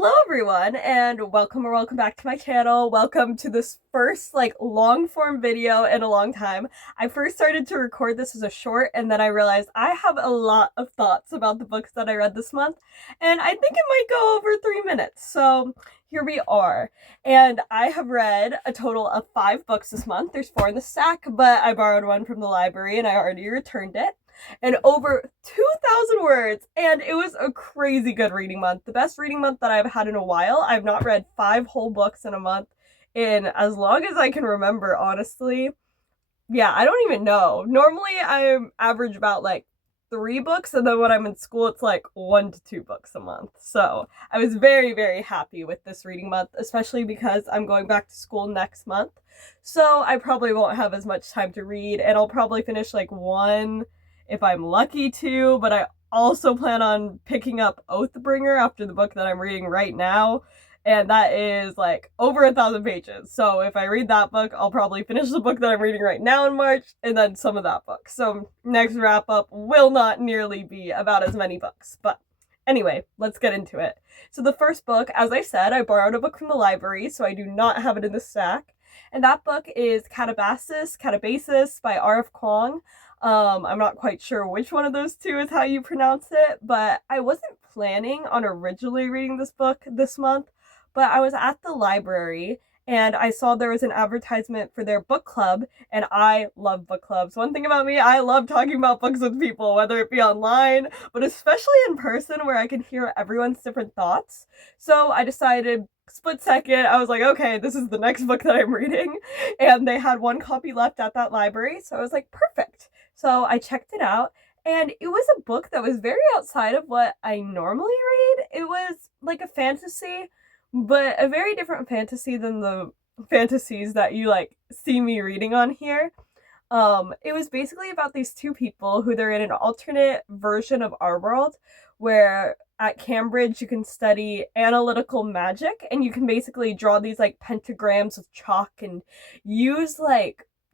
Hello everyone, and welcome back to my channel. Welcome to this first long form video in a long time. I first started to record this as a short, and then I realized I have a lot of thoughts about the books that I read this month, and I think it might go over 3 minutes. So here we are. And I have read a total of 5 books this month. There's 4 in the stack, but I borrowed one from the library and I already returned it, and over 2,000 words, and it was a crazy good reading month. The best reading month that I've had in a while. I've not read 5 whole books in a month in as long as I can remember, honestly. Yeah, I don't even know. Normally I average about 3 books, and then when I'm in school it's 1 to 2 books a month. So I was very, very happy with this reading month, especially because I'm going back to school next month. So I probably won't have as much time to read, and I'll probably finish one if I'm lucky to, but I also plan on picking up Oathbringer after the book that I'm reading right now, and that is over 1,000 pages. So if I read that book, I'll probably finish the book that I'm reading right now in March, and then some of that book. So next wrap up will not nearly be about as many books, but anyway, let's get into it. So the first book, as I said, I borrowed a book from the library, so I do not have it in the stack, and that book is Catabasis by R.F. Kuang. I'm not quite sure which one of those two is how you pronounce it, but I wasn't planning on originally reading this book this month, but I was at the library and I saw there was an advertisement for their book club, and I love book clubs. One thing about me, I love talking about books with people, whether it be online, but especially in person where I can hear everyone's different thoughts. So I decided, split second, I was like, okay, this is the next book that I'm reading, and they had 1 copy left at that library, so I was like, perfect. So I checked it out, and it was a book that was very outside of what I normally read. It was like a fantasy, but a very different fantasy than the fantasies that you see me reading on here. It was basically about these 2 people who they're in an alternate version of our world, where at Cambridge you can study analytical magic, and you can basically draw these pentagrams with chalk and use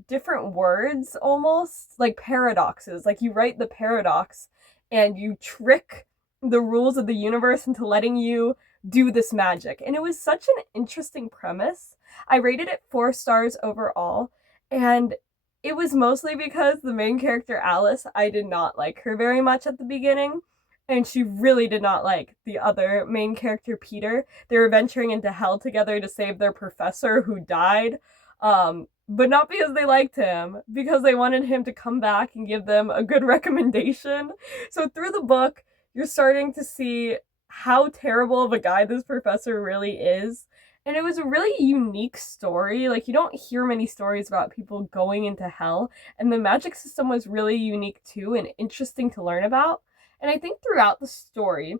different words, almost like paradoxes. You write the paradox and you trick the rules of the universe into letting you do this magic. And it was such an interesting premise. I rated it 4 stars overall, and it was mostly because the main character Alice, I did not like her very much at the beginning, and she really did not like the other main character, Peter. They were venturing into hell together to save their professor who died, but not because they liked him, because they wanted him to come back and give them a good recommendation. So through the book, you're starting to see how terrible of a guy this professor really is. And it was a really unique story. You don't hear many stories about people going into hell, and the magic system was really unique too and interesting to learn about. And I think throughout the story,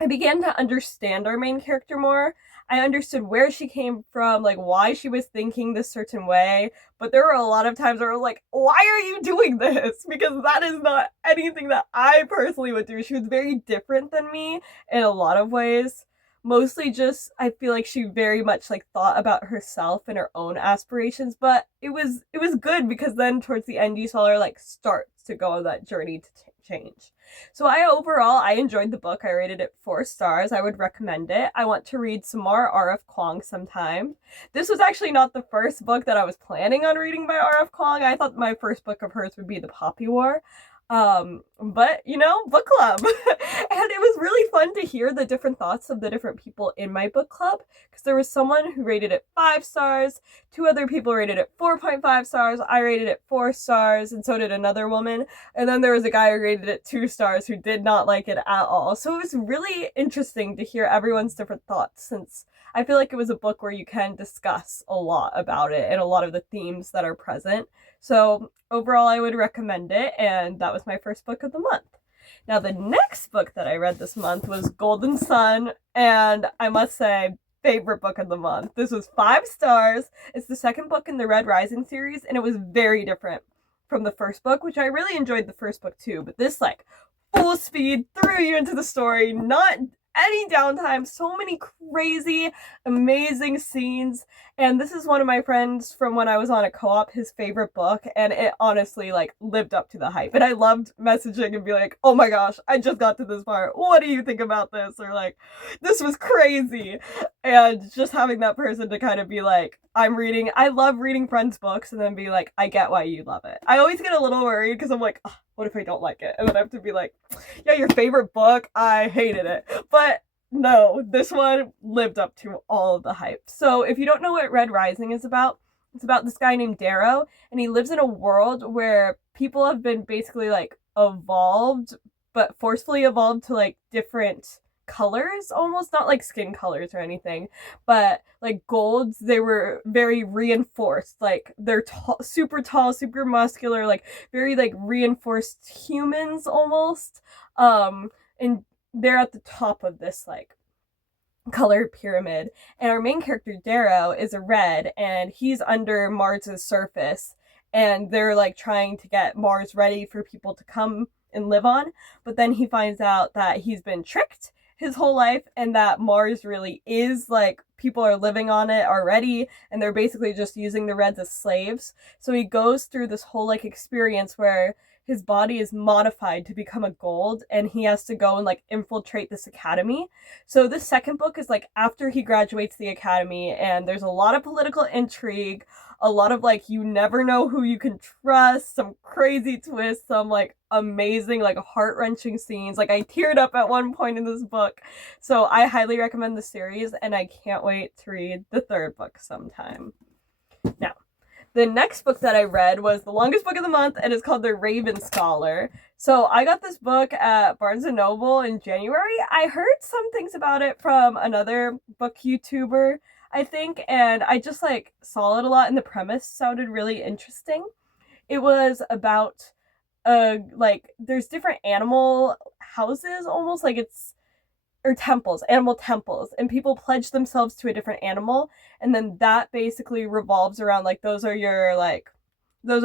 I began to understand our main character more. I understood where she came from, why she was thinking this certain way. But there were a lot of times where I was like, why are you doing this? Because that is not anything that I personally would do. She was very different than me in a lot of ways. Mostly just, I feel like she very much thought about herself and her own aspirations. But it was good, because then towards the end you saw her start to go on that journey to change. So I enjoyed the book. I rated it 4 stars. I would recommend it. I want to read some more R.F. Kuang sometime. This was actually not the first book that I was planning on reading by R.F. Kuang. I thought my first book of hers would be The Poppy War. But book club. And it was really fun to hear the different thoughts of the different people in my book club, because there was someone who rated it 5 stars, 2 other people rated it 4.5 stars, I rated it 4 stars, and so did another woman, and then there was a guy who rated it 2 stars who did not like it at all. So it was really interesting to hear everyone's different thoughts, since I feel like it was a book where you can discuss a lot about it and a lot of the themes that are present. So overall, I would recommend it, and that was my first book of the month. Now, the next book that I read this month was Golden Sun, and I must say, favorite book of the month. This was 5 stars. It's the second book in the Red Rising series, and it was very different from the first book, which I really enjoyed the first book too, but this full speed threw you into the story, not any downtime. So many crazy, amazing scenes. And this is one of my friends from when I was on a co-op, his favorite book, and it honestly like lived up to the hype. And I loved messaging and be like, oh my gosh, I just got to this part. What do you think about this? Or like, this was crazy. And just having that person to kind of be like, I love reading friends' books and then be like, I get why you love it. I always get a little worried because I'm like, oh, what if I don't like it? And then I have to be like, yeah, your favorite book, I hated it. But no, this one lived up to all of the hype. So if you don't know what Red Rising is about, it's about this guy named Darrow, and he lives in a world where people have been basically like evolved, but forcefully evolved to like different colors, almost not like skin colors or anything, but like golds. They were very reinforced, like they're tall, super muscular, like very like reinforced humans almost. And they're at the top of this like color pyramid, and our main character Darrow is a red, and he's under Mars's surface, and they're like trying to get Mars ready for people to come and live on. But then he finds out that he's been tricked his whole life, and that Mars really is like people are living on it already, and they're basically just using the reds as slaves. So he goes through this whole like experience where his body is modified to become a gold, and he has to go and like infiltrate this academy. So this second book is like after he graduates the academy, and there's a lot of political intrigue, a lot of like you never know who you can trust, some crazy twists, some like amazing like heart-wrenching scenes. Like I teared up at one point in this book. So I highly recommend the series, and I can't wait to read the third book sometime. Now, the next book that I read was the longest book of the month, and it's called The Raven Scholar. So I got this book at Barnes & Noble in January. I heard some things about it from another book YouTuber, I think, and I just like saw it a lot, and the premise sounded really interesting. It was about like there's different animal houses, almost like it's or temples, animal temples, and people pledge themselves to a different animal, and then that basically revolves around like those are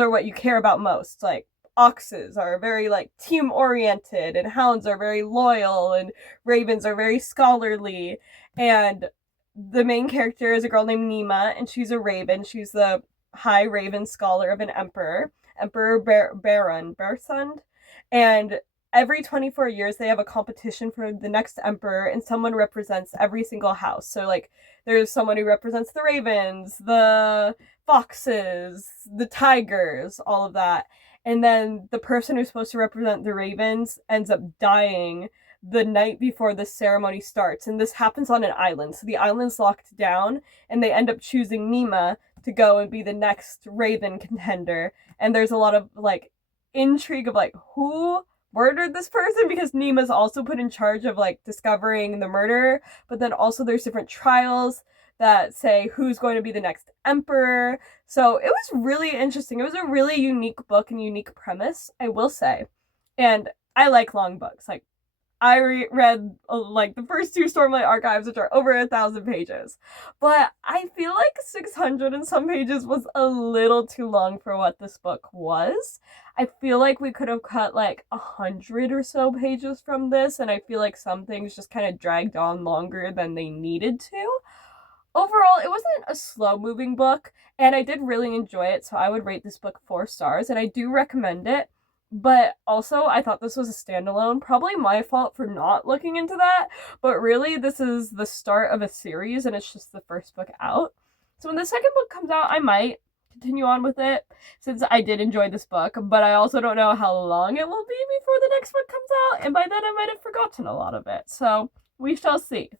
what you care about most. Like oxes are very like team oriented, and hounds are very loyal, and ravens are very scholarly. And the main character is a girl named Nima, and she's a raven. She's the high raven scholar of an Emperor Bersund, and every 24 years they have a competition for the next emperor, and someone represents every single house. So like there's someone who represents the ravens, the foxes, the tigers, all of that. And then the person who's supposed to represent the ravens ends up dying the night before the ceremony starts, and this happens on an island. So the island's locked down, and they end up choosing Nima to go and be the next raven contender. And there's a lot of like intrigue of like who murdered this person, because Nima's also put in charge of like discovering the murderer. But then also there's different trials that say who's going to be the next emperor. So it was really interesting. It was a really unique book and unique premise, I will say. And I like long books. Like I read like the first two Stormlight Archives, which are over 1,000 pages. But I feel like 600 and some pages was a little too long for what this book was. I feel like we could have cut like 100 or so pages from this, and I feel like some things just kind of dragged on longer than they needed to. Overall, it wasn't a slow-moving book, and I did really enjoy it, so I would rate this book 4 stars, and I do recommend it. But also, I thought this was a standalone. Probably my fault for not looking into that. But really, this is the start of a series, and it's just the first book out. So when the second book comes out, I might continue on with it, since I did enjoy this book. But I also don't know how long it will be before the next book comes out. And by then, I might have forgotten a lot of it. So we shall see.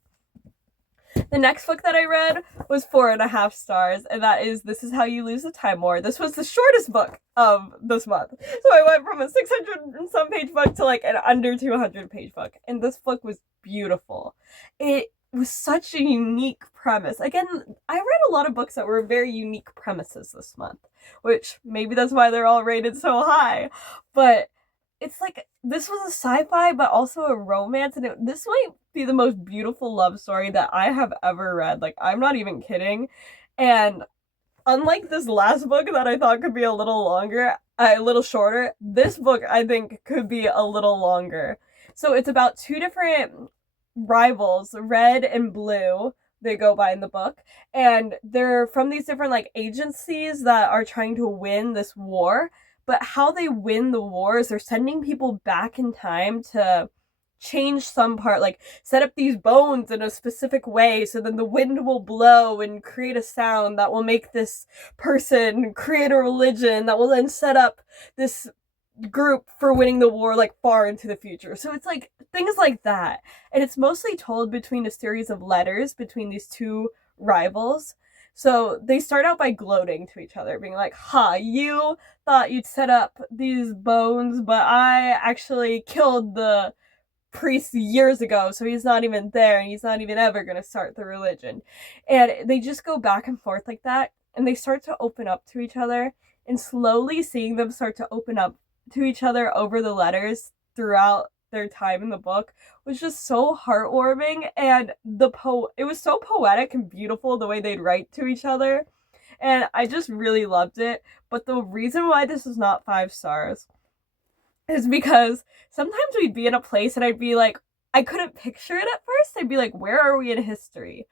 The next book that I read was 4.5 stars, and that is This Is How You Lose the Time War. This was the shortest book of this month. So I went from a 600 and some page book to like an under 200 page book. And this book was beautiful. It was such a unique premise. Again, I read a lot of books that were very unique premises this month, which maybe that's why they're all rated so high. But it's like, this was a sci-fi, but also a romance, and this might be the most beautiful love story that I have ever read. Like, I'm not even kidding. And unlike this last book that I thought could be a little shorter, this book I think could be a little longer. So it's about two different rivals, red and blue, they go by in the book, and they're from these different like agencies that are trying to win this war. But how they win the war is they're sending people back in time to change some part, like set up these bones in a specific way so then the wind will blow and create a sound that will make this person create a religion that will then set up this group for winning the war like far into the future. So it's like things like that. And it's mostly told between a series of letters between these two rivals. So they start out by gloating to each other, being like, ha, you thought you'd set up these bones, but I actually killed the priest years ago, so he's not even there and he's not even ever going to start the religion. And they just go back and forth like that, and they start to open up to each other, and slowly seeing them start to open up to each other over the letters throughout their time in the book was just so heartwarming. And it was so poetic and beautiful the way they'd write to each other, and I just really loved it. But the reason why this is not 5 stars is because sometimes we'd be in a place and I'd be like, I couldn't picture it at first. I'd be like, where are we in history?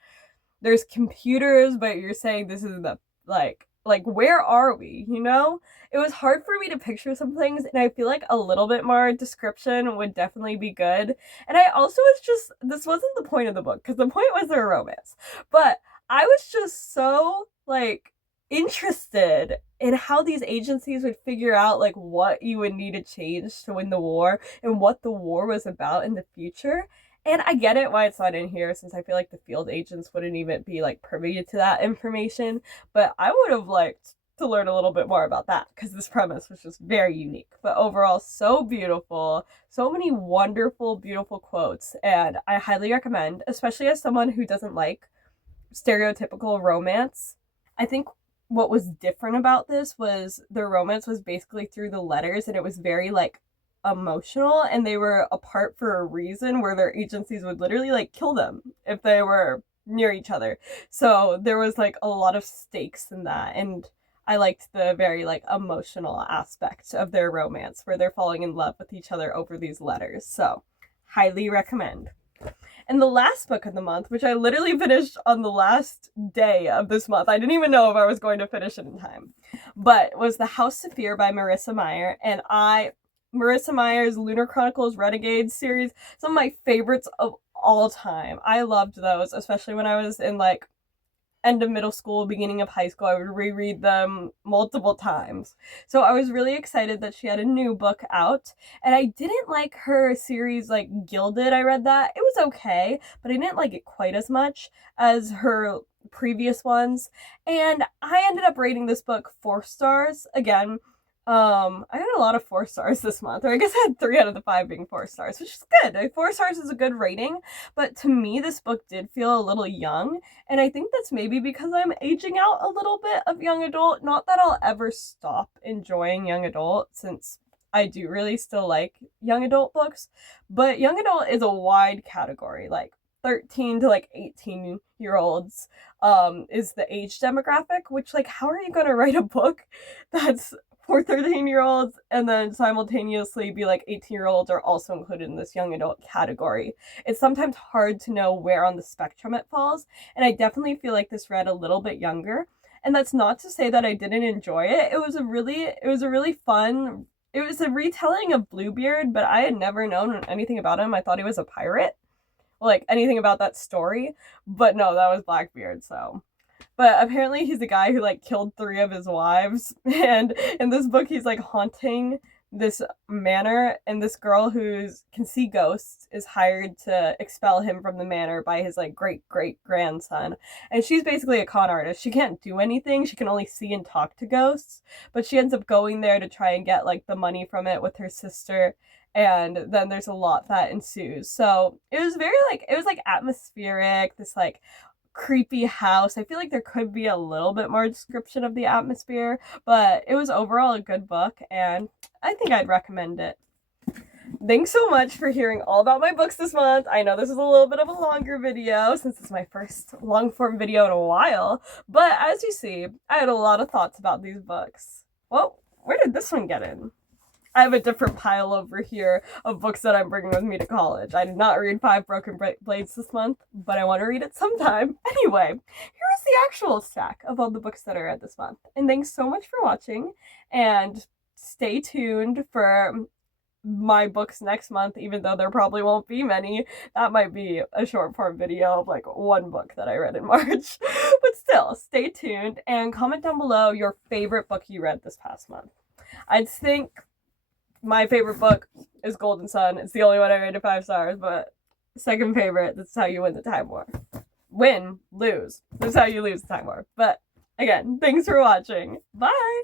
There's computers, but you're saying this is the like where are we, you know? It was hard for me to picture some things, and I feel like a little bit more description would definitely be good. And I also was just, this wasn't the point of the book, because the point was their romance. But I was just so like interested in how these agencies would figure out like what you would need to change to win the war and what the war was about in the future. And I get it why it's not in here, since I feel like the field agents wouldn't even be like privy to that information. But I would have liked to learn a little bit more about that, because this premise was just very unique. But overall, so beautiful, so many wonderful, beautiful quotes, and I highly recommend, especially as someone who doesn't like stereotypical romance. I think what was different about this was their romance was basically through the letters, and it was very like emotional, and they were apart for a reason where their agencies would literally like kill them if they were near each other. So there was like a lot of stakes in that, and I liked the very like emotional aspect of their romance where they're falling in love with each other over these letters. So highly recommend. And the last book of the month, which I literally finished on the last day of this month, I didn't even know if I was going to finish it in time, but was The House of Fear by Marissa Meyer. And Marissa Meyer's Lunar Chronicles Renegades series, some of my favorites of all time. I loved those, especially when I was in like end of middle school, beginning of high school. I would reread them multiple times. So I was really excited that she had a new book out. And I didn't like her series like Gilded. I read that. It was okay, but I didn't like it quite as much as her previous ones. And I ended up rating this book 4 stars. Again, I had a lot of 4 stars this month, or I guess I had 3 out of the 5 being 4 stars, which is good. 4 stars is a good rating, but to me, this book did feel a little young, and I think that's maybe because I'm aging out a little bit of young adult. Not that I'll ever stop enjoying young adult, since I do really still like young adult books, but young adult is a wide category, like 13 to like 18-year-olds is the age demographic, which like how are you going to write a book that's for 13-year-olds and then simultaneously be like 18-year-olds are also included in this young adult category? It's sometimes hard to know where on the spectrum it falls, and I definitely feel like this read a little bit younger. And that's not to say that I didn't enjoy it. It was a really fun, it was a retelling of Bluebeard, but I had never known anything about him. I thought he was a pirate, like anything about that story, but no, that was Blackbeard. So but apparently he's a guy who like killed 3 of his wives, and in this book he's like haunting this manor, and this girl who can see ghosts is hired to expel him from the manor by his like great great grandson. And she's basically a con artist. She can't do anything, she can only see and talk to ghosts, but she ends up going there to try and get like the money from it with her sister, and then there's a lot that ensues. So it was very like, it was like atmospheric, this like creepy house. I feel like there could be a little bit more description of the atmosphere, but it was overall a good book, and I think I'd recommend it. Thanks so much for hearing all about my books this month. I know this is a little bit of a longer video since it's my first long form video in a while, but as you see, I had a lot of thoughts about these books. Well, where did this one get in? I have a different pile over here of books that I'm bringing with me to college. I did not read Five Broken Blades this month, but I want to read it sometime. Anyway, here is the actual stack of all the books that I read this month. And thanks so much for watching, and stay tuned for my books next month, even though there probably won't be many. That might be a short form video of like one book that I read in March. But still, stay tuned and comment down below your favorite book you read this past month. I think my favorite book is Golden Sun. It's the only one I rated 5 stars, but second favorite, that's how you win the Time War. Win, lose. That's how you lose the Time War. But again, thanks for watching. Bye!